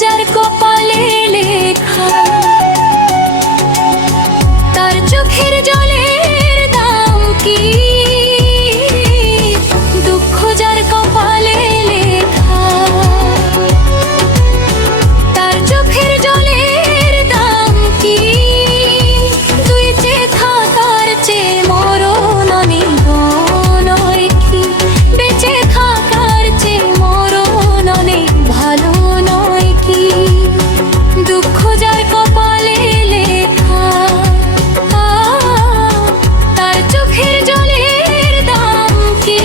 যার কপালে লেখা, তার চোখের জলের দাম কি? দুঃখ যার কপালে লেখা, তার চোখের জলের দাম কি? বেঁচে থাকার চেয়ে মরণ অনেক নয় কি? বেঁচে থাকার চেয়ে মরণ অনেক ভালো নয় কি? দুঃখ যার কপালে লেখা, তার চোখের জলের দাম কি?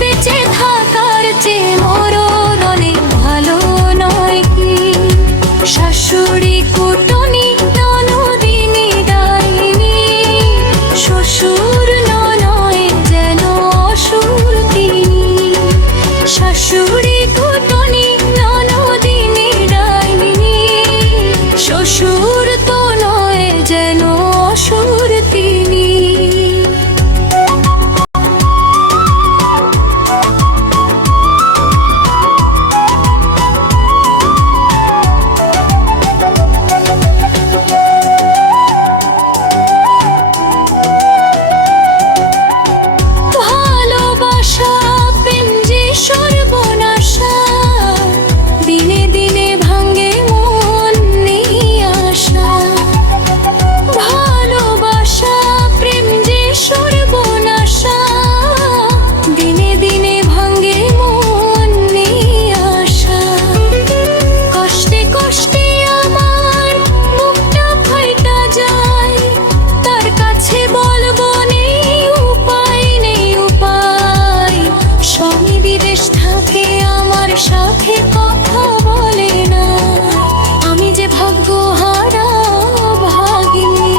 বেঁচে থাকার চেয়ে মরণ অনেক ভালো নয় কি? শাশুড়ি কুটুনি ননদিনী ডাইনি, শ্বশুর নয় যেন অসুর তিনি। শাশুড়ি কুটুনি ননদিনী ডাইনি, শ্বশুর তো নয় যেন অসুর তিনি। ভালোবাসা প্রেম যে সর্বনাশা, দিনে দিনে ভাঙে মন নেই আশা। ভালোবাসা প্রেম যে সর্বনাশা, দিনে দিনে ভাঙে মন নেই আশা। কষ্টে কষ্টে আমার বুকটা ফাইটা যায়, তার কাছে বলবো নেই উপায়, নেই উপায়। স্বামী বিদেশ থাকে আমার সাথে কথা বলে না, আমি যে ভাগ্যহারা ভাগিনী।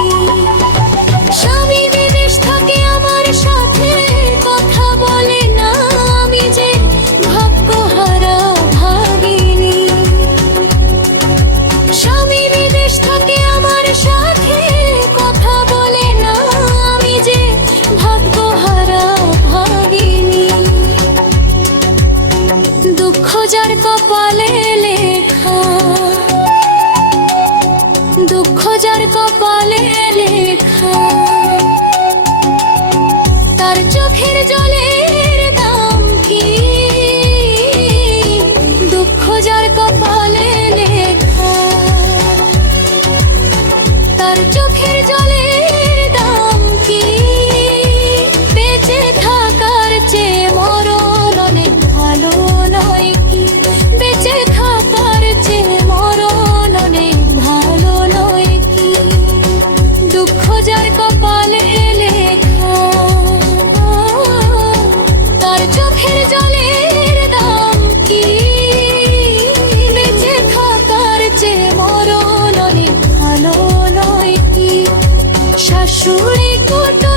স্বামী বিদেশ থাকে আমার সাথে কথা বলে না, আমি যে ভাগ্যহারা ভাগিনী। স্বামী বিদেশ থাকে আমার সাথে কথা বলে না, আমি যে ভাগ্যহারা ভাগিনী। দুঃখ যার কপালে লেখা, দুঃখ যার কপালে লেখা, তার চোখের জলের দাম কি? দুঃখ যার কপালে লেখা, তার চোখের জলের দাম কি? বেঁচে থাকার চেয়ে মরণ অনেক ভালো নয় কি? বেঁচে থাকার চেয়ে মরণ অনেক ভালো নয় কি? দুঃখ যার কপালে লেখা, তার চোখের জলের দাম কি? বেঁচে থাকার চেয়ে মরণ অনেক ভালো নয় কি? শাশুড়ি কুটুনি